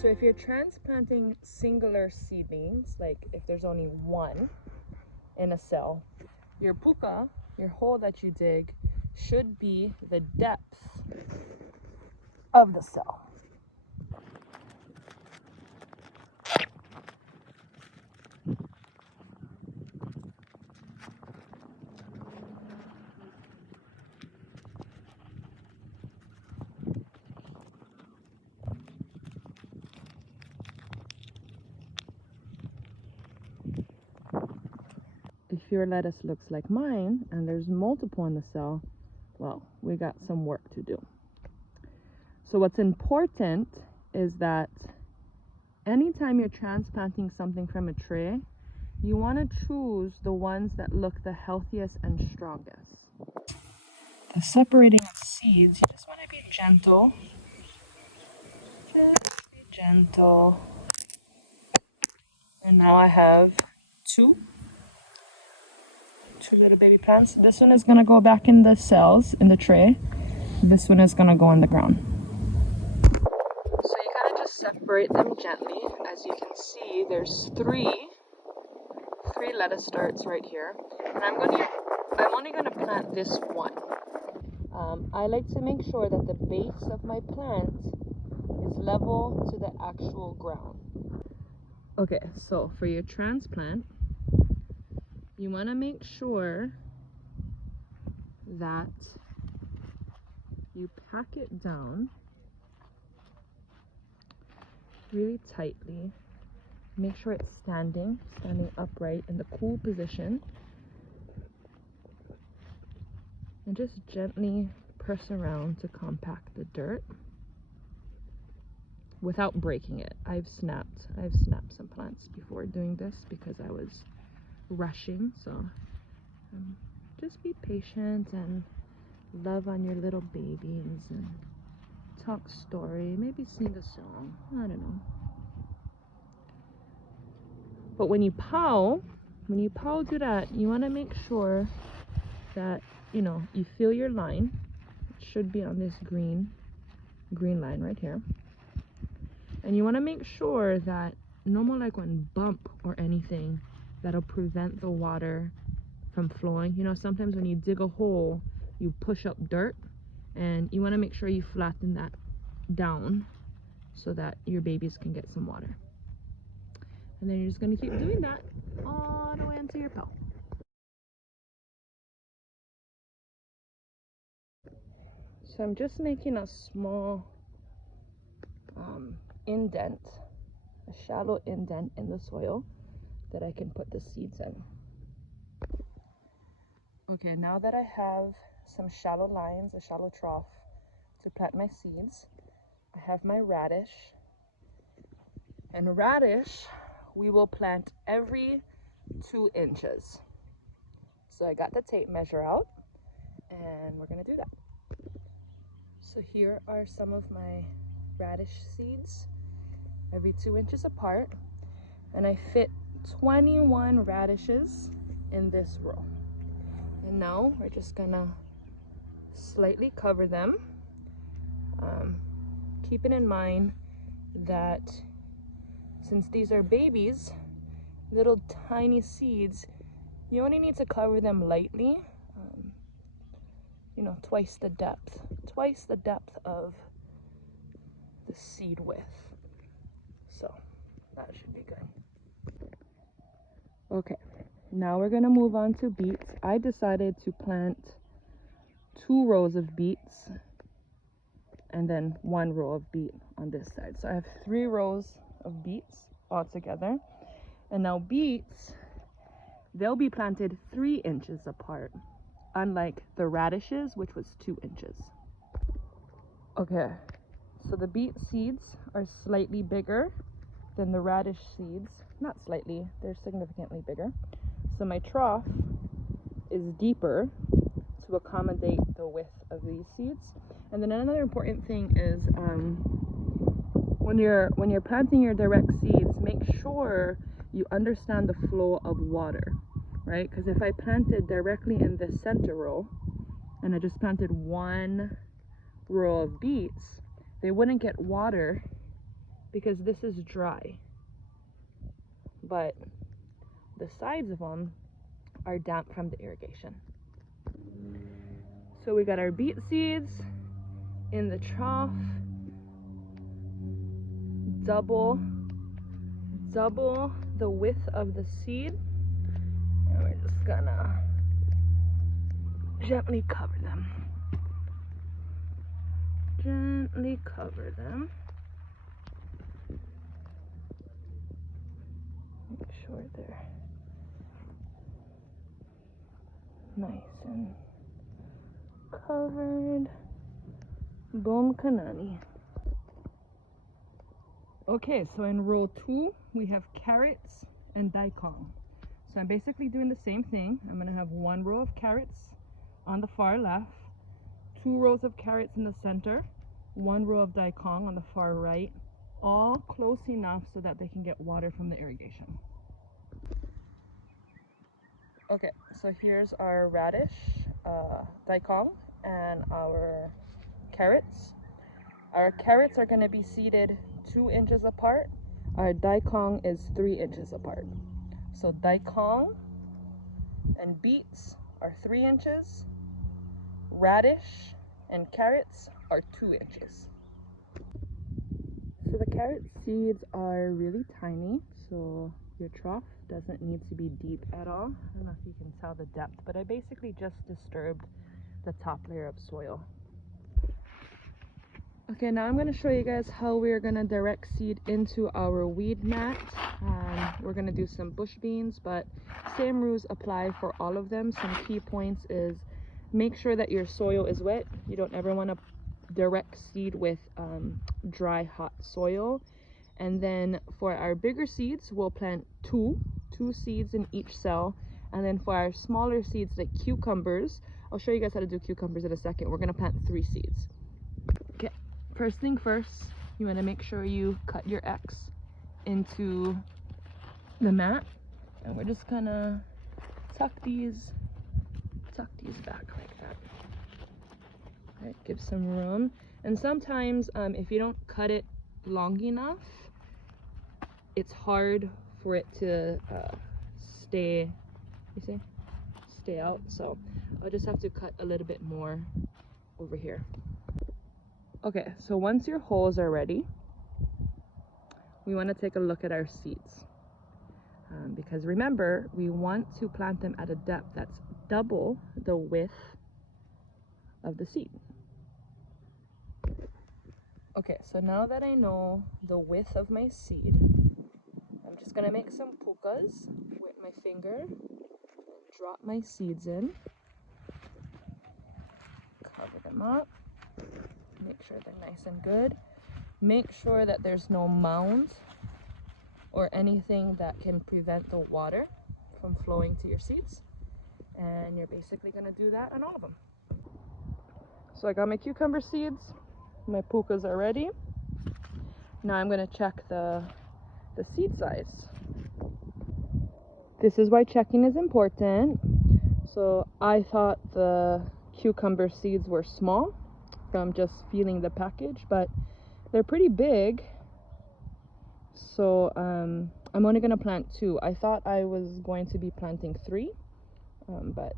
So if you're transplanting singular seedlings, like if there's only one in a cell, your puka, your hole that you dig, should be the depth of the cell. If your lettuce looks like mine and there's multiple in the cell, well, we got some work to do. So what's important is that anytime you're transplanting something from a tray, you want to choose the ones that look the healthiest and strongest. The separating of seeds, you just want to be gentle. Just be gentle. And now I have two little baby plants. This one is going to go back in the cells in the tray. This one is going to go on the ground. So you kind of just separate them gently. As you can see, there's three lettuce starts right here. And I'm only going to plant this one. I like to make sure that the base of my plant is level to the actual ground. Okay, so for your transplant, you want to make sure that you pack it down really tightly. Make sure it's standing upright in the cool position. And just gently press around to compact the dirt without breaking it. I've snapped some plants before doing this because I was rushing. So just be patient and love on your little babies and talk story, maybe sing a song, I don't know. But when you pow do that, you want to make sure that, you know, you feel your line. It should be on this green line right here. And you want to make sure that no more like one bump or anything that'll prevent the water from flowing. You know, sometimes when you dig a hole, you push up dirt, and you want to make sure you flatten that down so that your babies can get some water. And then you're just going to keep doing that all the way until your pail. So I'm just making a small indent, a shallow indent in the soil that I can put the seeds in. Okay, now that I have some shallow lines, a shallow trough to plant my seeds, I have my radish. And radish, we will plant every 2 inches. So I got the tape measure out, and we're gonna do that. So here are some of my radish seeds, every 2 inches apart, and I fit 21 radishes in this row. And now we're just gonna slightly cover them, keeping in mind that since these are babies, little tiny seeds, you only need to cover them lightly, you know, twice the depth of the seed width. So that should be good. Okay, now we're gonna move on to beets. I decided to plant 2 rows of beets and then 1 row of beet on this side. So I have 3 rows of beets all together. And now beets, they'll be planted 3 inches apart, unlike the radishes, which was 2 inches. Okay, so the beet seeds are slightly bigger than the radish seeds. Not slightly, they're significantly bigger. So my trough is deeper to accommodate the width of these seeds. And then another important thing is when you're planting your direct seeds, make sure you understand the flow of water, right? Because if I planted directly in the center row and I just planted 1 row of beets, they wouldn't get water because this is dry, but the sides of them are damp from the irrigation. So we got our beet seeds in the trough, double the width of the seed, and we're just gonna gently cover them. Gently cover them. Make sure they're nice and covered. Boom kanani. Okay, so in row 2 we have carrots and daikon. So I'm basically doing the same thing. I'm gonna have 1 row of carrots on the far left, 2 rows of carrots in the center, 1 row of daikon on the far right, all close enough so that they can get water from the irrigation. Okay, so here's our radish, daikon, and our carrots. Our carrots are going to be seeded 2 inches apart. Our daikon is 3 inches apart. So daikon and beets are 3 inches. Radish and carrots are 2 inches. So the carrot seeds are really tiny, so your trough doesn't need to be deep at all. I don't know if you can tell the depth, but I basically just disturbed the top layer of soil. Okay, now I'm going to show you guys how we're going to direct seed into our weed mat. We're going to do some bush beans, but same rules apply for all of them. Some key points is make sure that your soil is wet. You don't ever want to direct seed with dry, hot soil. And then for our bigger seeds, we'll plant two seeds in each cell. And then for our smaller seeds like cucumbers, I'll show you guys how to do cucumbers in a second. We're going to plant 3 seeds. Okay. First thing first, you want to make sure you cut your X into the mat, and we're just gonna tuck these back like that. Right, give some room. And sometimes if you don't cut it long enough, it's hard for it to stay out. So I'll just have to cut a little bit more over here. Okay, so once your holes are ready, we want to take a look at our seeds. Because remember, we want to plant them at a depth that's double the width of the seed. Okay, so now that I know the width of my seed, I'm just going to make some pukas with my finger, drop my seeds in, cover them up. Make sure they're nice and good. Make sure that there's no mound or anything that can prevent the water from flowing to your seeds. And you're basically going to do that on all of them. So I got my cucumber seeds. My pukas are ready. Now I'm going to check the seed size. This is why checking is important. So I thought the cucumber seeds were small from just feeling the package, but they're pretty big. So I'm only going to plant 2. I thought I was going to be planting 3, but